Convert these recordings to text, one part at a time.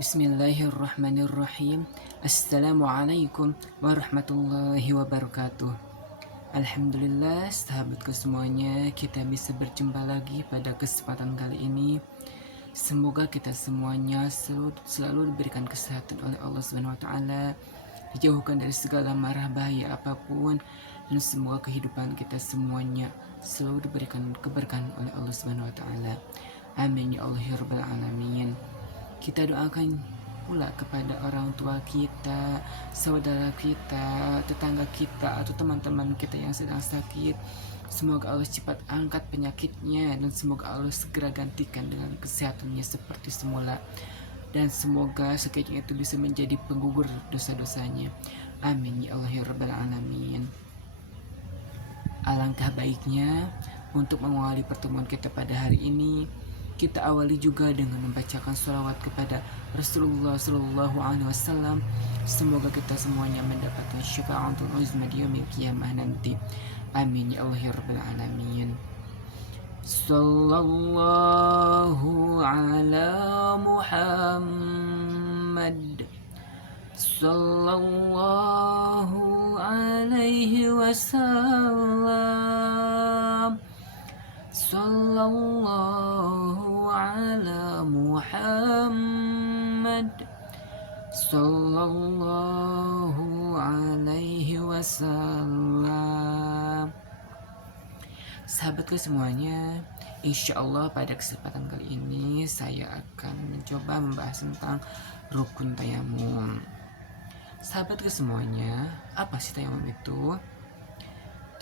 Bismillahirrahmanirrahim. Assalamualaikum warahmatullahi wabarakatuh. Alhamdulillah, sahabatku semuanya, kita bisa berjumpa lagi pada kesempatan kali ini. Semoga kita semuanya selalu diberikan kesehatan oleh Allah Subhanahu wa taala, dijauhkan dari segala marah bahaya apapun, dan semoga kehidupan kita semuanya selalu diberikan keberkahan oleh Allah Subhanahu wa taala. Amin ya Allah ya rabbal alamin. Kita doakan pula kepada orang tua kita, saudara kita, tetangga kita, atau teman-teman kita yang sedang sakit. Semoga Allah cepat angkat penyakitnya, dan semoga Allah segera gantikan dengan kesehatannya seperti semula. Dan semoga sakitnya itu bisa menjadi penggugur dosa-dosanya. Amin ya Allah ya rabbal alamin. Alangkah baiknya untuk mengawali pertemuan kita pada hari ini, kita awali juga dengan membacakan sholawat kepada Rasulullah Sallallahu Alaihi Wasallam. Semoga kita semuanya mendapatkan syafaatul uzma di yaumil qiyamah nanti. Amin ya Allah ya rabbal alamin. Sallallahu ala Muhammad, sallallahu alaihi wasallam, sallallahu ala Muhammad, sallallahu alaihi wasallam. Sahabatku semuanya, insya Allah pada kesempatan kali ini saya akan mencoba membahas tentang rukun tayamum. Sahabatku semuanya, apa sih tayamum itu?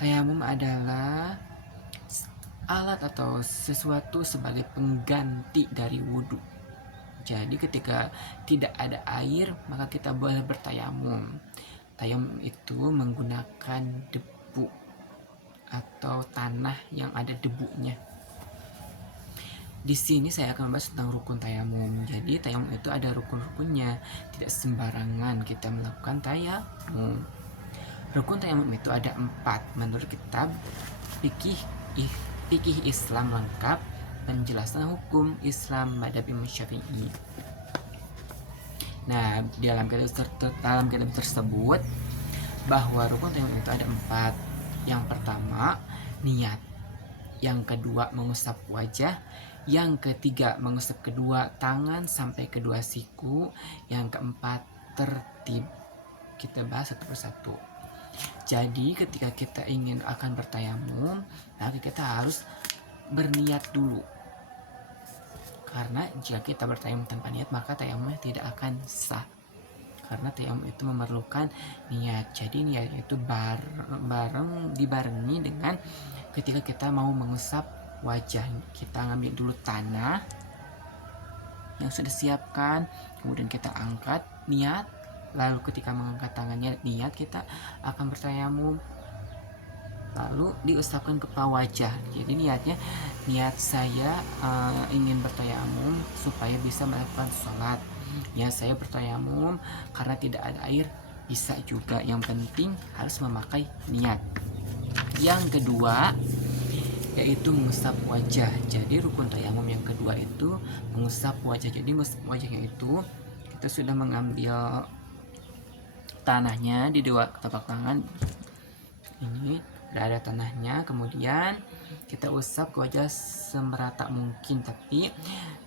Tayamum adalah alat atau sesuatu sebagai pengganti dari wudhu. Jadi ketika tidak ada air, maka kita boleh bertayamum. Tayamum itu menggunakan debu atau tanah yang ada debunya. Di sini saya akan membahas tentang rukun tayamum. Jadi tayamum itu ada rukun-rukunnya. Tidak sembarangan kita melakukan tayamum. Rukun tayamum itu ada 4 menurut kitab fikih Islam lengkap, penjelasan hukum Islam madhab Imam Syafi'i. Nah, dalam kitab tersebut bahwa rukun tayamum itu ada 4. Yang pertama, niat. Yang kedua, mengusap wajah. Yang ketiga, mengusap kedua tangan sampai kedua siku. Yang keempat, tertib. Kita bahas satu persatu. Jadi ketika kita ingin akan bertayamum, maka kita harus berniat dulu. Karena jika kita bertayamum tanpa niat, maka tayamumnya tidak akan sah. Karena tayamum itu memerlukan niat. Jadi niat itu dibarengi dengan ketika kita mau mengusap wajah. Kita ngambil dulu tanah yang sudah siapkan, kemudian kita angkat niat. Lalu ketika mengangkat tangannya niat, kita akan bertayamum, lalu diusapkan ke wajah. Jadi niat saya ingin bertayamum supaya bisa melakukan sholat. Ya, saya bertayamum karena tidak ada air, bisa juga. Yang penting harus memakai niat. Yang kedua yaitu mengusap wajah. Jadi rukun tayamum yang kedua itu mengusap wajah. Jadi mengusap wajahnya itu kita sudah mengambil tanahnya di dua telapak tangan ini, udah ada tanahnya, kemudian kita usap ke wajah semerata mungkin, tapi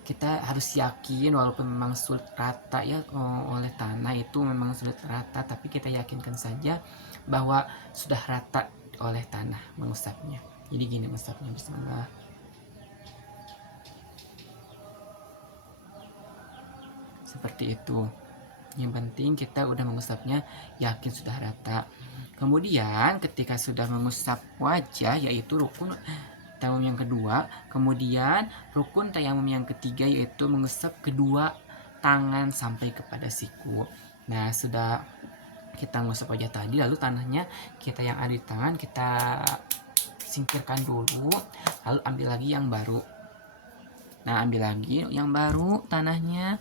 kita harus yakin walaupun memang sulit rata ya oleh tanah itu memang sulit rata, tapi kita yakinkan saja bahwa sudah rata oleh tanah mengusapnya. Jadi gini mengusapnya, bismillah. Seperti itu. Yang penting kita udah mengusapnya yakin sudah rata. Kemudian ketika sudah mengusap wajah, yaitu rukun tayamum yang kedua. Kemudian rukun tayamum yang ketiga yaitu mengusap kedua tangan sampai kepada siku. Nah, sudah kita mengusap wajah tadi, lalu tanahnya kita yang ada di tangan kita singkirkan dulu, lalu ambil lagi yang baru. Nah, ambil lagi yang baru tanahnya.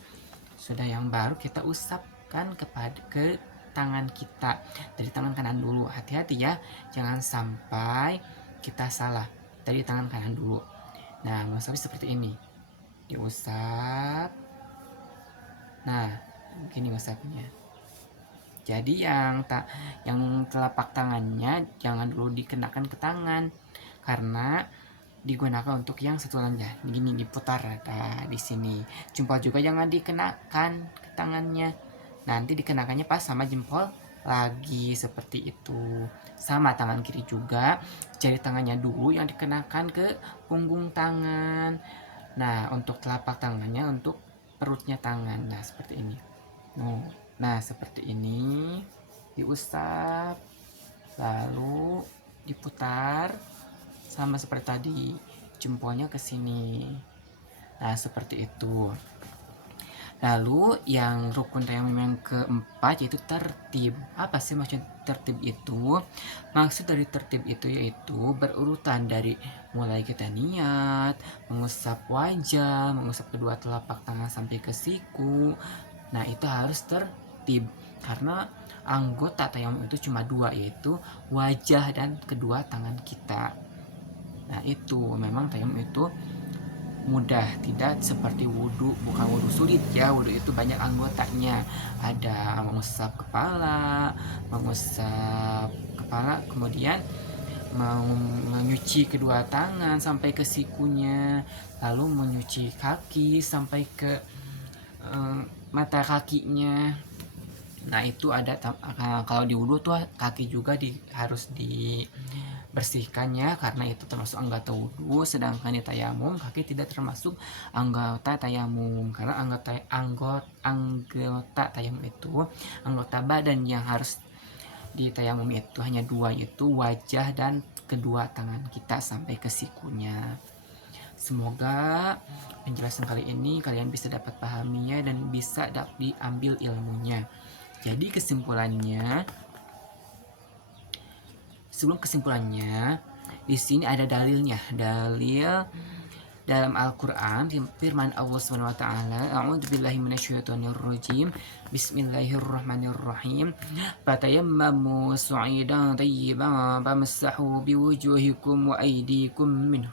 Sudah yang baru kita usapkan ke tangan kita, dari tangan kanan dulu. Hati-hati ya, jangan sampai kita salah, dari tangan kanan dulu. Nah, mengusap seperti ini, diusap, Nah, gini ngusapnya. Jadi yang telapak tangannya jangan dulu dikenakan ke tangan, karena digunakan untuk yang satu lainnya. Gini diputar, nah, di sini. Jempol juga jangan dikenakan ke tangannya. Nanti dikenakannya pas sama jempol lagi, seperti itu. Sama tangan kiri juga, jari tangannya dulu yang dikenakan ke punggung tangan. Nah, untuk telapak tangannya untuk perutnya tangan. Nah, seperti ini. Nah, seperti ini. Diusap, lalu diputar sama seperti tadi, jempolnya ke sini. Nah, seperti itu. Lalu yang rukun tayamum yang keempat yaitu tertib. Apa sih maksud tertib itu? Maksud dari tertib itu yaitu berurutan dari mulai kita niat, mengusap wajah, mengusap kedua telapak tangan sampai ke siku. Nah, itu harus tertib karena anggota tayamum itu cuma dua, yaitu wajah dan kedua tangan kita. Nah, itu memang tayamum itu mudah, tidak seperti wudhu. Bukan wudhu sulit ya, wudhu itu banyak anggotanya, ada mengusap kepala, kemudian menyuci kedua tangan sampai ke sikunya, lalu menyuci kaki sampai ke mata kakinya. Nah, itu ada kalau di wudhu tuh kaki juga harus dibersihkannya, karena itu termasuk anggota wudhu. Sedangkan di tayamum kaki tidak termasuk anggota tayamum, karena anggota tayamum itu, anggota badan yang harus di tayamum itu hanya dua, yaitu wajah dan kedua tangan kita sampai ke sikunya. Semoga penjelasan kali ini kalian bisa dapat pahaminya dan bisa diambil ilmunya. Jadi sebelum kesimpulannya, di sini ada dalilnya. Dalil dalam Al-Qur'an, firman Allah Subhanahu wa taala, "A'udzubillahi minasyaitonirrajim. Bismillahirrahmanirrahim. Fatayammamu su'idan thayyiban famsahu biwujuhikum wa aydikum minhu."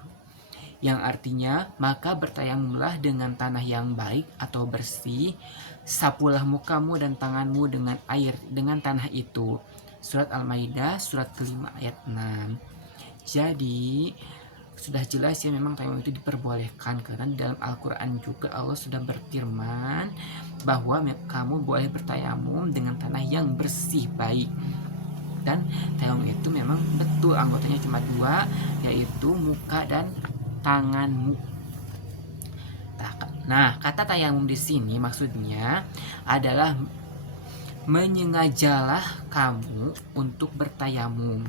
Yang artinya, maka bertayamumlah dengan tanah yang baik atau bersih, sapulah mukamu dan tanganmu dengan air dengan tanah itu. Surat Al-Maidah surat kelima ayat 6. Jadi sudah jelas ya, memang tayamum itu diperbolehkan, karena di dalam Al-Quran juga Allah sudah berfirman bahwa kamu boleh bertayamum dengan tanah yang bersih baik. Dan tayamum itu memang betul anggotanya cuma dua, yaitu muka dan tanganmu. Nah, kata tayamum di sini maksudnya adalah menyengajalah kamu untuk bertayamum.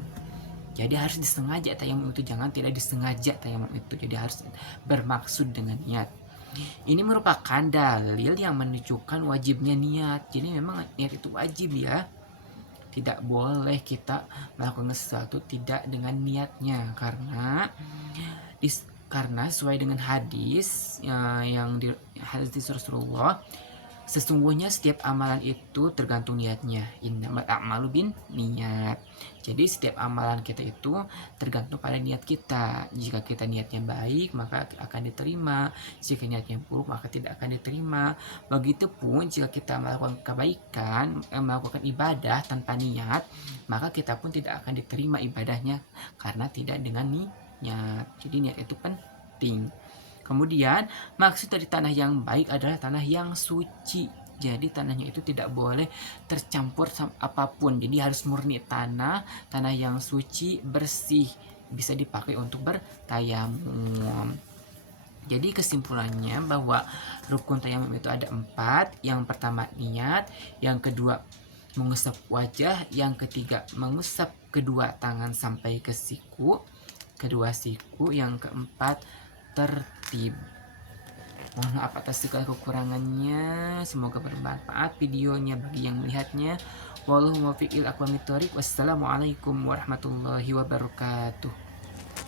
Jadi harus disengaja tayamum itu, jangan tidak disengaja tayamum itu. Jadi harus bermaksud dengan niat. Ini merupakan dalil yang menunjukkan wajibnya niat. Jadi memang niat itu wajib ya. Tidak boleh kita melakukan sesuatu tidak dengan niatnya, karena sesuai dengan hadis yang di hadis Rasulullah, sesungguhnya setiap amalan itu tergantung niatnya. Innamal a'malu bin niat. Jadi setiap amalan kita itu tergantung pada niat kita. Jika kita niatnya baik, maka akan diterima. Jika niatnya buruk, maka tidak akan diterima. Begitupun jika kita melakukan kebaikan, melakukan ibadah tanpa niat, maka kita pun tidak akan diterima ibadahnya, karena tidak dengan niat. Jadi niat itu penting. Kemudian maksud dari tanah yang baik adalah tanah yang suci. Jadi tanahnya itu tidak boleh tercampur sama apapun. Jadi harus murni tanah yang suci, bersih, bisa dipakai untuk bertayamum. Jadi kesimpulannya bahwa rukun tayamum itu ada 4. Yang pertama niat, yang kedua mengusap wajah, yang ketiga mengusap kedua tangan sampai ke kedua siku, yang keempat tertib. Mohon maaf atas segala kekurangannya, semoga bermanfaat videonya bagi yang melihatnya. Wallahu muwaffiq ila aqwamit thoriq. Wassalamualaikum warahmatullahi wabarakatuh.